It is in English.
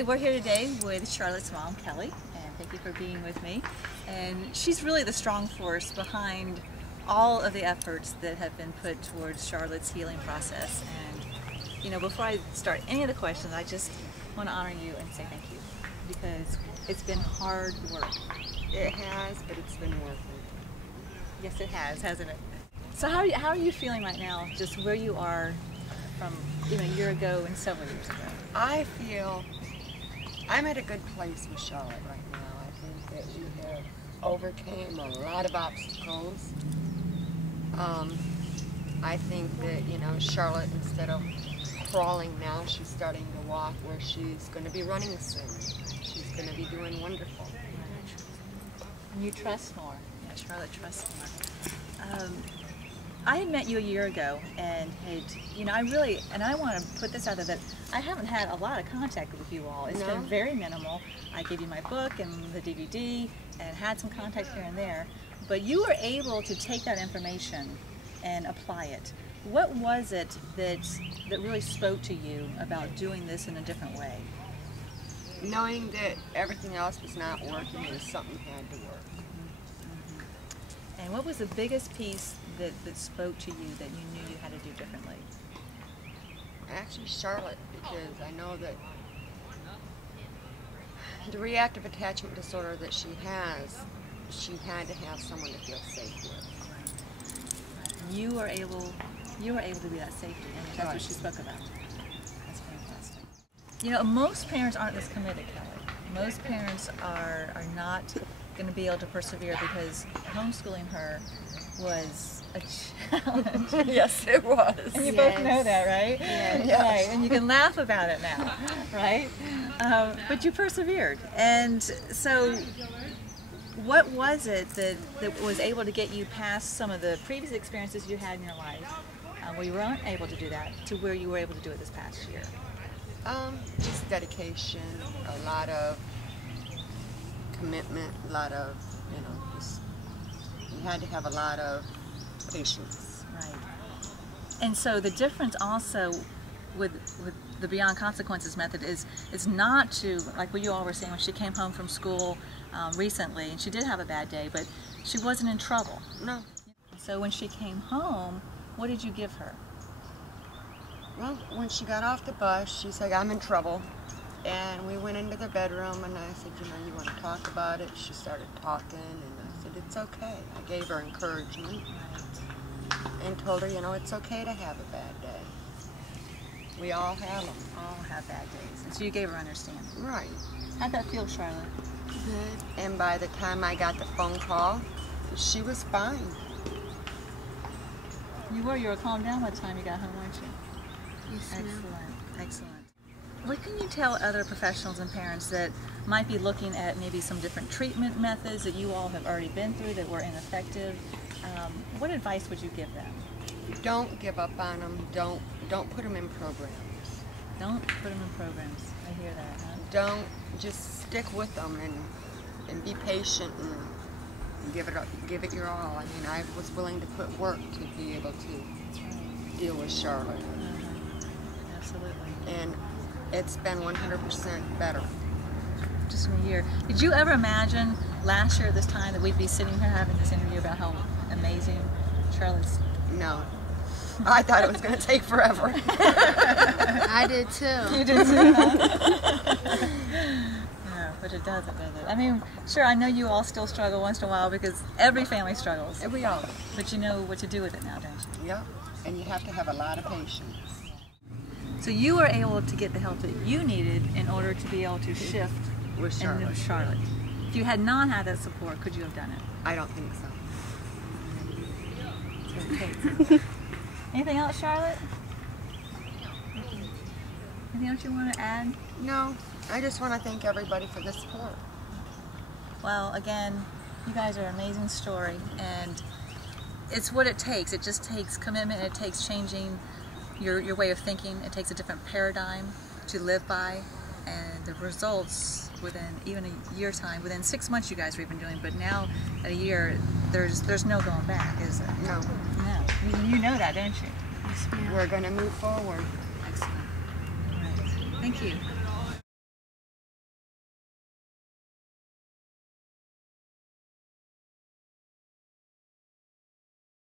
Okay, we're here today with Charlotte's mom, Kelly, and thank you for being with me. And she's really the strong force behind all of the efforts that have been put towards Charlotte's healing process. And, you know, before I start any of the questions, I just want to honor you and say thank you, because it's been hard work. It has, but it's been worth it. Yes, it has, hasn't it? So how are you feeling right now, just where you are from even a year ago and several years ago? I feel I'm at a good place with Charlotte right now. I think that we have overcame a lot of obstacles. I think that, you know, Charlotte, instead of crawling now, she's starting to walk, where she's going to be running soon. She's going to be doing wonderful. And you trust more. Yeah, Charlotte trusts more. I had met you a year ago and had, you know, I want to put this out there that I haven't had a lot of contact with you all. It's been very minimal. I gave you my book and the DVD and had some contact here and there, but you were able to take that information and apply it. What was it that really spoke to you about doing this in a different way? Knowing that everything else was not working and something had to work. And what was the biggest piece that spoke to you that you knew you had to do differently? Actually, Charlotte, because I know that the reactive attachment disorder that she had to have someone to feel safe with. You were able to be that safety, and that's what she spoke about. That's fantastic. You know, most parents aren't this committed, Kelly. Most parents are not going to be able to persevere, because homeschooling her was a challenge. Yes, it was. And you both know that, right? Yes. Right. And you can laugh about it now, right? But you persevered. And so what was it that was able to get you past some of the previous experiences you had in your life where you weren't able to do that to where you were able to do it this past year? Just dedication, a lot of commitment, a lot of, you know, you had to have a lot of patience. Right. And so the difference also with the Beyond Consequences method is not to, like what you all were saying, when she came home from school recently, and she did have a bad day, but she wasn't in trouble. No. So when she came home, what did you give her? Well, when she got off the bus, she said, "I'm in trouble." And we went into the bedroom, and I said, "You know, you want to talk about it?" She started talking, and I said, "It's okay." I gave her encouragement and told her, you know, it's okay to have a bad day. We all have them. All have bad days. And so you gave her understanding. Right. How'd that feel, Charlotte? Good. And by the time I got the phone call, she was fine. You were calmed down by the time you got home, weren't you? Yes, Excellent. Excellent. What can you tell other professionals and parents that might be looking at maybe some different treatment methods that you all have already been through that were ineffective? What advice would you give them? Don't give up on them. Don't put them in programs. Don't put them in programs. I hear that, huh? Don't, just stick with them and be patient and give it your all. I mean, I was willing to put work to be able to deal with Charlotte. Absolutely. And it's been 100% better. Just in a year. Did you ever imagine last year at this time that we'd be sitting here having this interview about how amazing Charlotte's? No. I thought it was going to take forever. I did too. You did too, huh? No, but it doesn't, does it? I mean, sure, I know you all still struggle once in a while, because every family struggles. And we all. But you know what to do with it now, don't you? Yep. And you have to have a lot of patience. So you were able to get the help that you needed in order to be able to shift With Charlotte. into Charlotte. If you had not had that support, could you have done it? I don't think so. Anything else, Charlotte? Anything else you want to add? No. I just want to thank everybody for the support. Well, again, you guys are an amazing story, and it's what it takes. It just takes commitment. It takes changing your way of thinking. It takes a different paradigm to live by, and the results within even a year's time, within 6 months you guys were even doing, but now at a year, there's no going back, is there? No. No. You know that, don't you? We're going to move forward. Excellent. All right. Thank you.